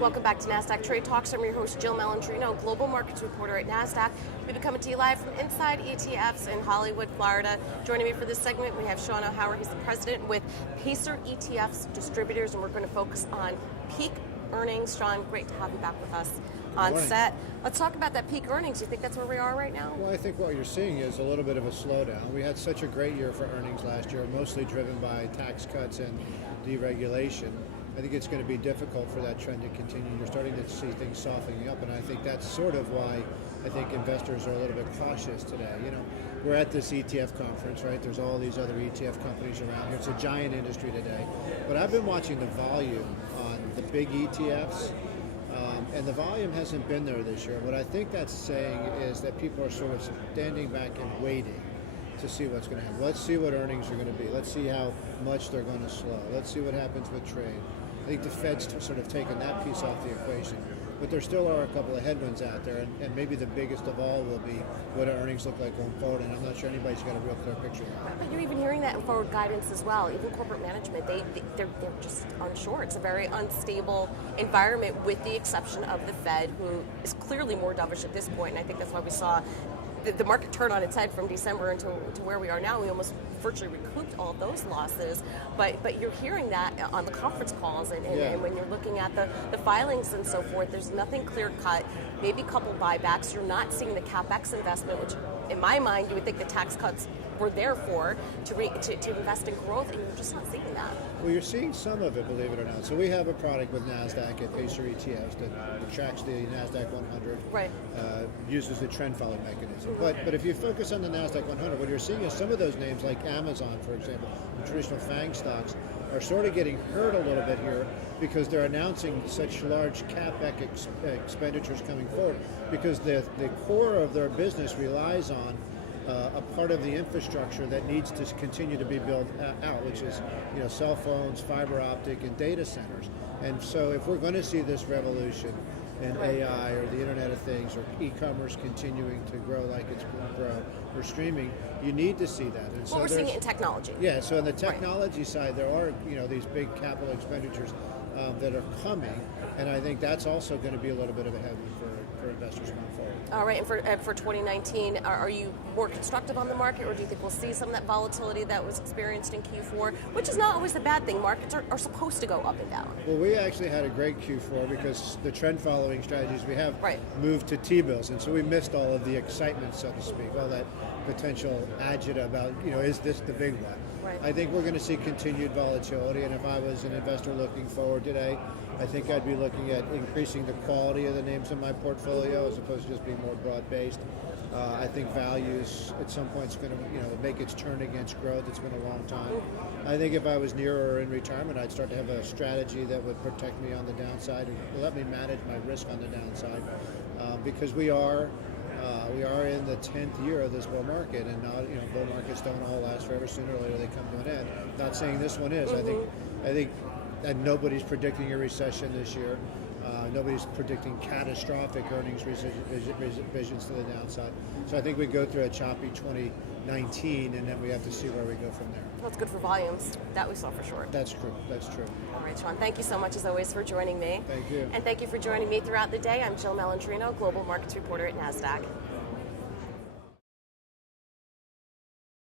Welcome back to Nasdaq Trade Talks. I'm your host, Jill Malandrino, global markets reporter at Nasdaq. We've been coming to you live from Inside ETFs in Hollywood, Florida. Joining me for this segment, we have Sean O'Hara. He's the president with Pacer ETFs Distributors, and we're going to focus on peak earnings. Sean, great to have you back with us on set. Let's talk about that peak earnings. You think that's where we are right now? Well, I think what you're seeing is a little bit of a slowdown. We had such a great year for earnings last year, mostly driven by tax cuts and deregulation. I think it's going to be difficult for that trend to continue. You're starting to see things softening up, and I think that's sort of why I think investors are a little bit cautious today. You know, we're at this ETF conference, right? There's all these other ETF companies around here. It's a giant industry today. But I've been watching the volume on the big ETFs, and the volume hasn't been there this year. What I think that's saying is that people are sort of standing back and waiting to see what's going to happen. Let's see what earnings are going to be. Let's see how much they're going to slow. Let's see what happens with trade. I think the Fed's sort of taken that piece off the equation. But there still are a couple of headwinds out there, and maybe the biggest of all will be what our earnings look like going forward, and I'm not sure anybody's got a real clear picture of that. But you're even hearing that in forward guidance as well. Even corporate management, they're just unsure. It's a very unstable environment, with the exception of the Fed, who is clearly more dovish at this point, and I think that's why we saw the market turn on its head from December into where we are now. We almost virtually recouped all of those losses, but you're hearing that on the conference calls and when you're looking at the filings and so forth. There's nothing clear cut. Maybe a couple buybacks. You're not seeing the capex investment, which in my mind you would think the tax cuts were there for to invest in growth, and you're just not seeing that. Well, you're seeing some of it, believe it or not. So we have a product with Nasdaq at Pacer ETFs that tracks the Nasdaq 100, right? Uses the trend follow mechanism. But if you focus on the Nasdaq 100, what you're seeing is some of those names, like Amazon, for example, the traditional FANG stocks, are sort of getting hurt a little bit here because they're announcing such large CapEx expenditures coming forward, because the core of their business relies on a part of the infrastructure that needs to continue to be built out, which is, you know, cell phones, fiber optic, and data centers. And so if we're going to see this revolution in AI or the Internet of Things or e-commerce continuing to grow like it's going to grow, or streaming, you need to see that. And well, so we're seeing it in technology. Yeah, so on the technology side, there are, you know, these big capital expenditures that are coming, and I think that's also going to be a little bit of a headwind for investors going forward. All right, and for 2019, are you more constructive on the market, or do you think we'll see some of that volatility that was experienced in Q4, which is not always a bad thing? Markets are supposed to go up and down. Well, we actually had a great Q4 because the trend following strategies we have moved to T-bills, and so we missed all of the excitement, so to speak, all that potential agita about, you know, is this the big one? Right. I think we're going to see continued volatility, and if I was an investor looking forward today, I think I'd be looking at increasing the quality of the names in my portfolio as opposed to just being more broad-based. I think values at some point is going to, you know, make its turn against growth. It's been a long time. I think if I was near or in retirement, I'd start to have a strategy that would protect me on the downside and let me manage my risk on the downside, because we are in the 10th year of this bull market, and not, you know, bull markets don't all last forever. Sooner or later they come to an end. Not saying this one is. I think and nobody's predicting a recession this year. Nobody's predicting catastrophic earnings revisions to the downside. So I think we go through a choppy 2019, and then we have to see where we go from there. Well, it's good for volumes. That we saw for sure. That's true. That's true. All right, Sean, thank you so much, as always, for joining me. Thank you. And thank you for joining me throughout the day. I'm Jill Malandrino, global markets reporter at Nasdaq.